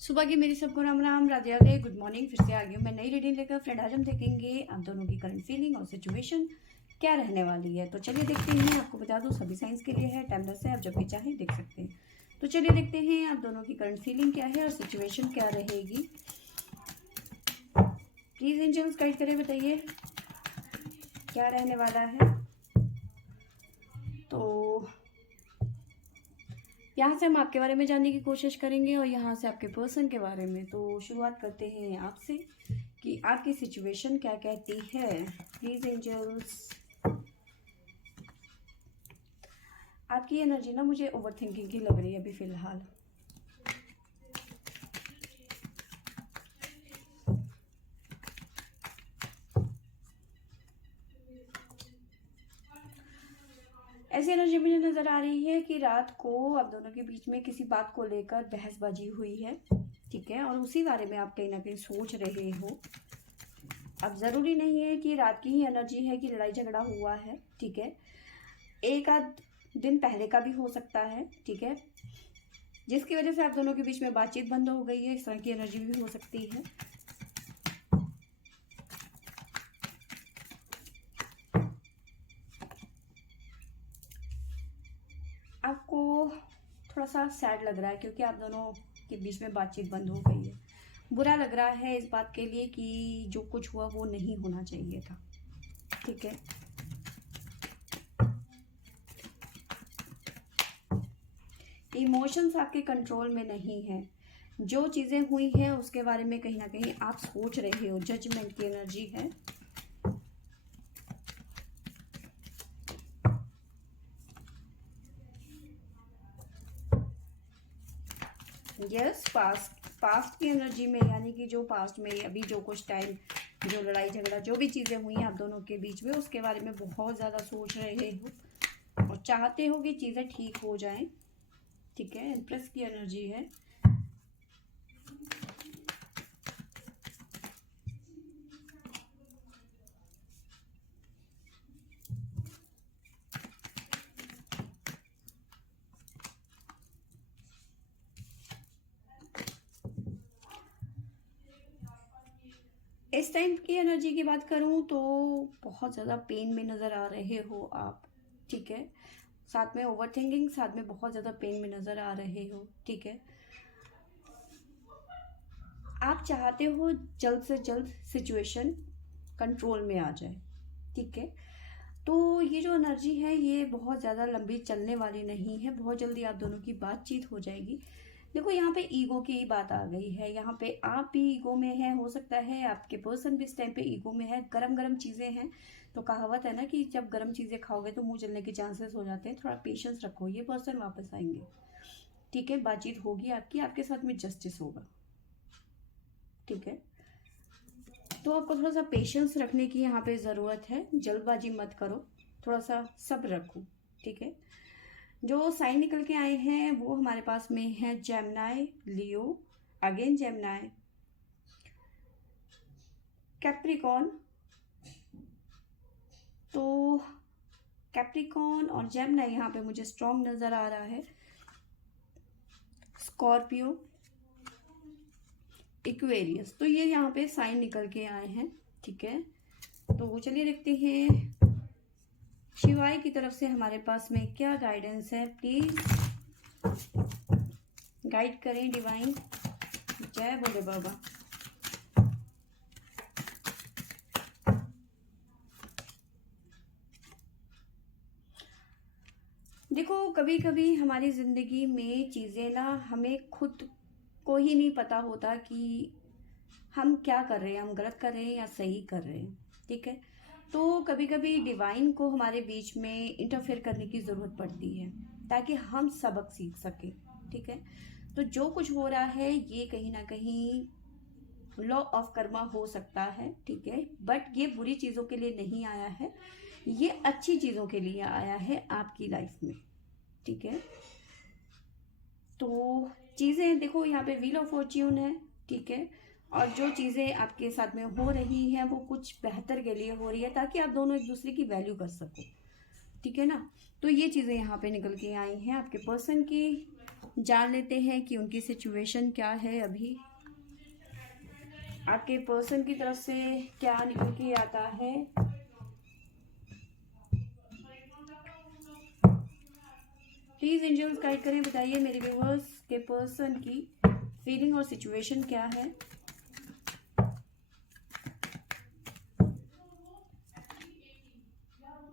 सुबह की मेरी सबको राम राम, राधे राधे, गुड मॉर्निंग। फिर से आ गई हूँ मैं नई रीडिंग लेकर। फ्रेंड, आज हम देखेंगे आप दोनों की करंट फीलिंग और सिचुएशन क्या रहने वाली है। तो चलिए देखते हैं। आपको बता दूँ सभी साइंस के लिए है, टाइमलेस है, आप जब भी चाहें देख सकते हैं। तो चलिए देखते हैं आप दोनों की करंट फीलिंग क्या है और सिचुएशन क्या रहेगी। प्लीज एंजल्स गाइड करें, बताइए क्या रहने वाला है। तो यहाँ से हम आपके बारे में जानने की कोशिश करेंगे और यहाँ से आपके पर्सन के बारे में। तो शुरुआत करते हैं आपसे कि आपकी सिचुएशन क्या कहती है। प्लीज एंजल्स, आपकी एनर्जी ना मुझे ओवर थिंकिंग की लग रही है अभी फिलहाल। ऐसी एनर्जी मुझे नजर आ रही है कि रात को आप दोनों के बीच में किसी बात को लेकर बहसबाजी हुई है, ठीक है, और उसी बारे में आप कहीं ना कहीं सोच रहे हो। अब जरूरी नहीं है कि रात की ही एनर्जी है कि लड़ाई झगड़ा हुआ है, ठीक है, एक आध दिन पहले का भी हो सकता है, ठीक है, जिसकी वजह से आप दोनों के बीच में बातचीत बंद हो गई है। इस तरह की एनर्जी भी हो सकती है। आपको थोड़ा सा सैड लग रहा है क्योंकि आप दोनों के बीच में बातचीत बंद हो गई है। बुरा लग रहा है इस बात के लिए कि जो कुछ हुआ वो नहीं होना चाहिए था, ठीक है। इमोशंस आपके कंट्रोल में नहीं है। जो चीज़ें हुई हैं उसके बारे में कहीं ना कहीं आप सोच रहे हो। जजमेंट की एनर्जी है। यस, पास्ट की एनर्जी में, यानी कि जो पास्ट में अभी जो कुछ टाइम जो लड़ाई झगड़ा जो भी चीज़ें हुई हैं आप दोनों के बीच में, उसके बारे में बहुत ज़्यादा सोच रहे हो और चाहते हो कि चीज़ें ठीक हो जाएं, ठीक है। एम्प्रेस की एनर्जी है। इस टाइम की एनर्जी की बात करूं तो बहुत ज़्यादा पेन में नज़र आ रहे हो आप, ठीक है। साथ में ओवर थिंकिंग, साथ में बहुत ज़्यादा पेन में नज़र आ रहे हो, ठीक है। आप चाहते हो जल्द से जल्द सिचुएशन कंट्रोल में आ जाए, ठीक है। तो ये जो एनर्जी है ये बहुत ज़्यादा लंबी चलने वाली नहीं है। बहुत जल्दी आप दोनों की बातचीत हो जाएगी। देखो यहाँ पे ईगो की बात आ गई है। यहाँ पे आप भी ईगो में है, हो सकता है आपके पर्सन भी इस टाइम पे ईगो में है। गरम गरम चीज़ें हैं तो कहावत है ना कि जब गरम चीज़ें खाओगे तो मुंह जलने के चांसेस हो जाते हैं। थोड़ा पेशेंस रखो, ये पर्सन वापस आएंगे, ठीक है। बातचीत होगी आपकी, आपके साथ में जस्टिस होगा, ठीक है। तो आपको थोड़ा सा पेशेंस रखने की यहाँ पे ज़रूरत है। जल्दबाजी मत करो, थोड़ा सा सब्र रखो, ठीक है। जो साइन निकल के आए हैं वो हमारे पास में है जेमिनी, लियो, अगेन जेमिनी, कैप्रिकॉन। तो कैप्रिकॉन और जेमिनी यहाँ पे मुझे स्ट्रॉन्ग नज़र आ रहा है। स्कॉर्पियो, इक्वेरियस, तो ये यहाँ पे साइन निकल के आए हैं, ठीक है। तो चलिए देखते हैं शिवाय की तरफ से हमारे पास में क्या गाइडेंस है। प्लीज गाइड करें डिवाइन। जय भोले बाबा। देखो कभी कभी हमारी ज़िंदगी में चीज़ें ना हमें खुद को ही नहीं पता होता कि हम क्या कर रहे हैं, हम गलत कर रहे हैं या सही कर रहे हैं, ठीक है। तो कभी कभी डिवाइन को हमारे बीच में इंटरफेयर करने की ज़रूरत पड़ती है ताकि हम सबक सीख सकें, ठीक है। तो जो कुछ हो रहा है ये कहीं ना कहीं लॉ ऑफ कर्मा हो सकता है, ठीक है, बट ये बुरी चीज़ों के लिए नहीं आया है, ये अच्छी चीज़ों के लिए आया है आपकी लाइफ में, ठीक है। तो चीज़ें देखो यहाँ पे व्हील ऑफ फॉर्च्यून है, ठीक है, और जो चीज़ें आपके साथ में हो रही हैं वो कुछ बेहतर के लिए हो रही है ताकि आप दोनों एक दूसरे की वैल्यू कर सको, ठीक है ना। तो ये चीज़ें यहाँ पे निकल के आई हैं आपके पर्सन की जान लेते हैं कि उनकी सिचुएशन क्या है अभी, आपके पर्सन की तरफ से क्या निकल के आता है। प्लीज एंजल्स गाइड करें, बताइए मेरे व्यूअर्स के पर्सन की फीलिंग और सिचुएशन क्या है।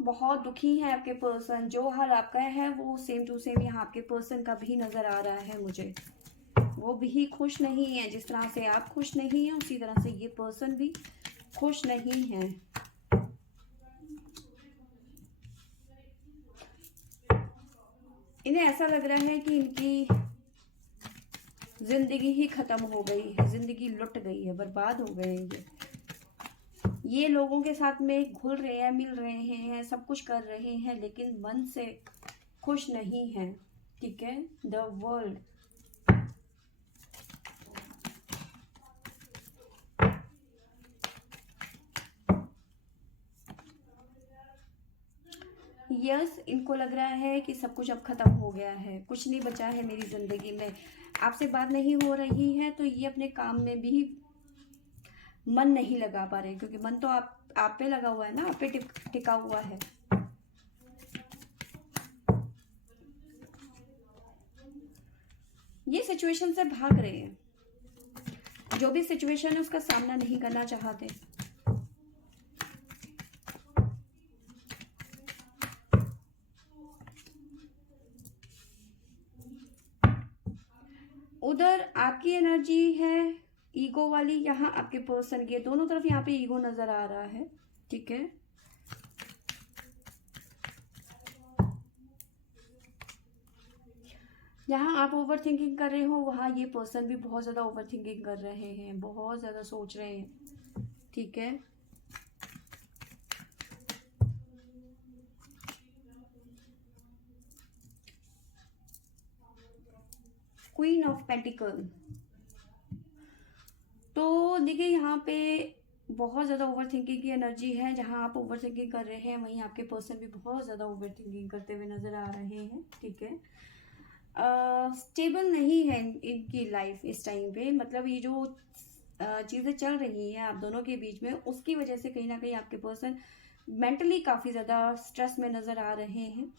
बहुत दुखी है आपके पर्सन, जो हाल आपका है वो सेम टू सेम यहाँ आपके पर्सन का भी नजर आ रहा है मुझे। वो भी खुश नहीं है, जिस तरह से आप खुश नहीं हैं उसी तरह से ये पर्सन भी खुश नहीं है। इन्हें ऐसा लग रहा है कि इनकी जिंदगी ही खत्म हो गई है, जिंदगी लुट गई है, बर्बाद हो गए हैं ये लोगों के साथ में घुल रहे हैं, मिल रहे हैं, सब कुछ कर रहे हैं, लेकिन मन से खुश नहीं है। ठीक है, द वर्ल्ड, यस इनको लग रहा है कि सब कुछ अब खत्म हो गया है, कुछ नहीं बचा है मेरी जिंदगी में। आपसे बात नहीं हो रही है तो ये अपने काम में भी मन नहीं लगा पा रहे, क्योंकि मन तो आप पे लगा हुआ है ना, आप पे टिका हुआ है। ये सिचुएशन से भाग रहे हैं, जो भी सिचुएशन है उसका सामना नहीं करना चाहते। उधर आपकी एनर्जी है ईगो वाली, यहाँ आपके पर्सन की, दोनों तरफ यहाँ पे ईगो नजर आ रहा है। ठीक है, जहाँ आप ओवर थिंकिंग कर रहे हो वहाँ ये पर्सन भी बहुत ज़्यादा ओवर थिंकिंग कर रहे हैं, बहुत ज़्यादा सोच रहे हैं। ठीक है, क्वीन ऑफ पेंटिकल। तो देखिए यहाँ पे बहुत ज़्यादा ओवर थिंकिंग की एनर्जी है, जहाँ आप ओवर थिंकिंग कर रहे हैं वहीं आपके पर्सन भी बहुत ज़्यादा ओवर थिंकिंग करते हुए नज़र आ रहे हैं। ठीक है, स्टेबल नहीं है इनकी लाइफ इस टाइम पे, मतलब ये जो चीज़ें चल रही हैं आप दोनों के बीच में, उसकी वजह से कहीं ना कहीं आपके पर्सन मेंटली काफ़ी ज़्यादा स्ट्रेस में नज़र आ रहे हैं।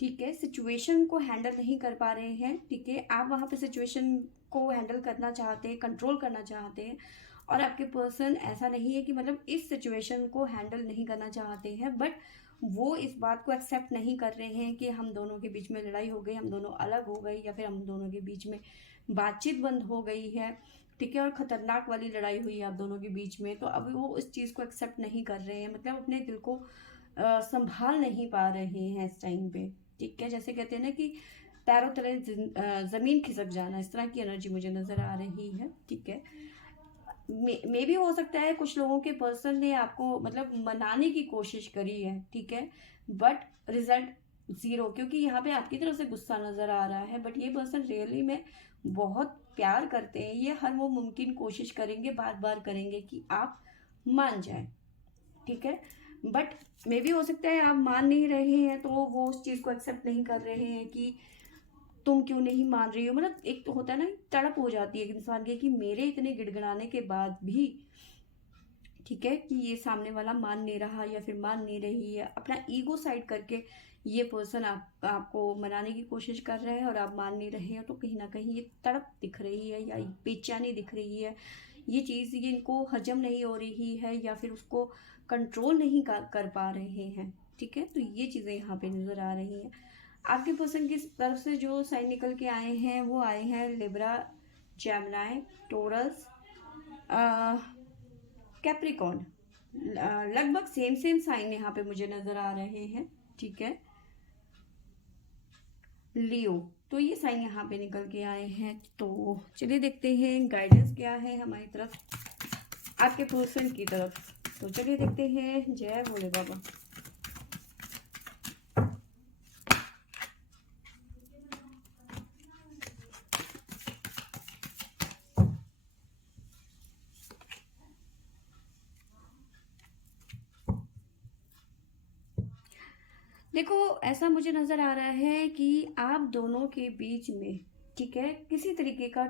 ठीक है, सिचुएशन को हैंडल नहीं कर पा रहे हैं। ठीक है, आप वहाँ पे सिचुएशन को हैंडल करना चाहते हैं, कंट्रोल करना चाहते हैं, और आपके पर्सन ऐसा नहीं है कि मतलब इस सिचुएशन को हैंडल नहीं करना चाहते हैं, बट वो इस बात को एक्सेप्ट नहीं कर रहे हैं कि हम दोनों के बीच में लड़ाई हो गई, हम दोनों अलग हो गए, या फिर हम दोनों के बीच में बातचीत बंद हो गई है। ठीक है, और खतरनाक वाली लड़ाई हुई है आप दोनों के बीच में, तो अब वो इस चीज़ को एक्सेप्ट नहीं कर रहे हैं, मतलब अपने दिल को संभाल नहीं पा रहे हैं इस टाइम पे। ठीक है, जैसे कहते हैं ना कि पैरों तले जमीन खिसक जाना, इस तरह की एनर्जी मुझे नजर आ रही है। ठीक है, मे भी हो सकता है कुछ लोगों के पर्सन ने आपको मतलब मनाने की कोशिश करी है। ठीक है, बट रिजल्ट जीरो, क्योंकि यहाँ पे आपकी तरफ से गुस्सा नजर आ रहा है, बट ये पर्सन रियली में बहुत प्यार करते हैं, ये हर वो मुमकिन कोशिश करेंगे, बार बार करेंगे कि आप मान जाए। ठीक है, बट मे भी हो सकता है आप मान नहीं रहे हैं, तो वो उस चीज़ को एक्सेप्ट नहीं कर रहे हैं कि तुम क्यों नहीं मान रही हो, मतलब एक तो होता है ना, तड़प हो जाती है इंसान के कि मेरे इतने गिड़गिड़ाने के बाद भी, ठीक है, कि ये सामने वाला मान नहीं रहा या फिर मान नहीं रही है, अपना ईगो साइड करके ये पर्सन आपको मनाने की कोशिश कर रहा है और आप मान नहीं रहे हो, तो कहीं ना कहीं ये तड़प दिख रही है या बेचैनी दिख रही है, ये चीज़ ये इनको हजम नहीं हो रही है या फिर उसको कंट्रोल नहीं कर पा रहे हैं। ठीक है, तो ये चीज़ें यहाँ पे नज़र आ रही हैं। आपके पर्सन की तरफ से जो साइन निकल के आए हैं वो आए हैं लिब्रा, जेमिनी, टोरस, कैप्रिकॉर्न, लगभग सेम सेम साइन यहाँ पे मुझे नजर आ रहे हैं। ठीक है, लियो, तो ये साइन यहाँ पे निकल के आए हैं। तो चलिए देखते हैं गाइडेंस क्या है हमारी तरफ, आपके पर्सन की तरफ। तो चलिए देखते हैं, जय भोले बाबा। देखो ऐसा मुझे नजर आ रहा है कि आप दोनों के बीच में ठीक है, किसी तरीके का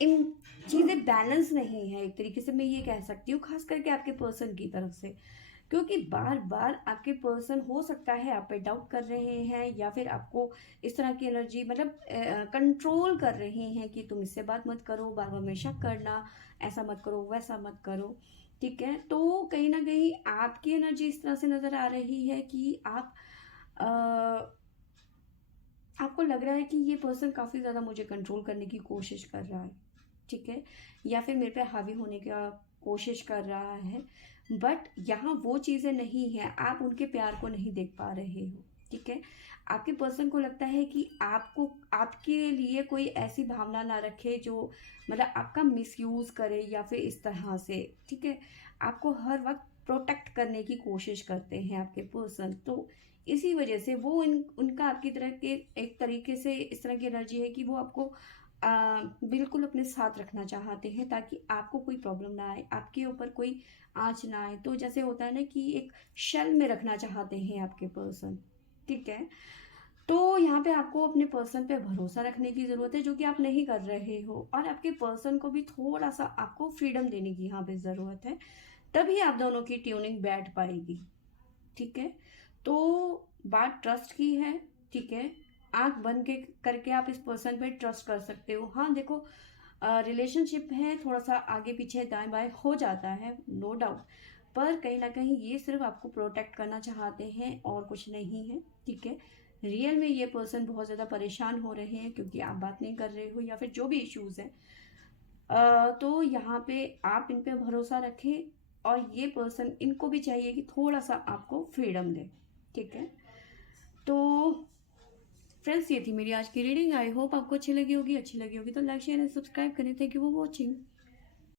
इन चीज़ें बैलेंस नहीं है, एक तरीके से मैं ये कह सकती हूँ, खास करके आपके पर्सन की तरफ से। क्योंकि बार बार आपके पर्सन हो सकता है आप पे डाउट कर रहे हैं, या फिर आपको इस तरह की एनर्जी मतलब कंट्रोल कर रहे हैं कि तुम इससे बात मत करो, बार बार में शक करना, ऐसा मत करो वैसा मत करो। ठीक है, तो कहीं ना कहीं आपकी एनर्जी इस तरह से नज़र आ रही है कि आप आपको लग रहा है कि ये पर्सन काफ़ी ज़्यादा मुझे कंट्रोल करने की कोशिश कर रहा है। ठीक है, या फिर मेरे पे हावी होने का कोशिश कर रहा है। बट यहाँ वो चीज़ें नहीं है, आप उनके प्यार को नहीं देख पा रहे हो। ठीक है, आपके पर्सन को लगता है कि आपको आपके लिए कोई ऐसी भावना ना रखे जो मतलब आपका मिसयूज़ करे या फिर इस तरह से। ठीक है, आपको हर वक्त प्रोटेक्ट करने की कोशिश करते हैं आपके पर्सन। तो इसी वजह से वो उनका आपकी तरह के एक तरीके से इस तरह की एनर्जी है कि वो आपको बिल्कुल अपने साथ रखना चाहते हैं, ताकि आपको कोई प्रॉब्लम ना आए, आपके ऊपर कोई आँच ना आए। तो जैसे होता है ना कि एक शेल में रखना चाहते हैं आपके पर्सन। ठीक है, तो यहाँ पे आपको अपने पर्सन पे भरोसा रखने की ज़रूरत है, जो कि आप नहीं कर रहे हो, और आपके पर्सन को भी थोड़ा सा आपको फ्रीडम देने की यहाँ पे ज़रूरत है। तभी आप दोनों की ट्यूनिंग बैठ पाएगी। ठीक है, तो बात ट्रस्ट की है। ठीक है, आंख बंद के करके आप इस पर्सन पे ट्रस्ट कर सकते हो। हाँ देखो, रिलेशनशिप है, थोड़ा सा आगे पीछे दाएं बाएं हो जाता है, नो डाउट, पर कहीं ना कहीं ये सिर्फ आपको प्रोटेक्ट करना चाहते हैं और कुछ नहीं है। ठीक है, रियल में ये पर्सन बहुत ज़्यादा परेशान हो रहे हैं क्योंकि आप बात नहीं कर रहे हो, या फिर जो भी इश्यूज है। तो यहाँ पे आप इन पे भरोसा रखें, और ये पर्सन इनको भी चाहिए कि थोड़ा सा आपको फ्रीडम दे। ठीक है, तो फ्रेंड्स ये थी मेरी आज की रीडिंग। आई होप आपको अच्छी लगी होगी। अच्छी लगी होगी तो लाइक शेयर एंड सब्सक्राइब करें। Thank you for watching.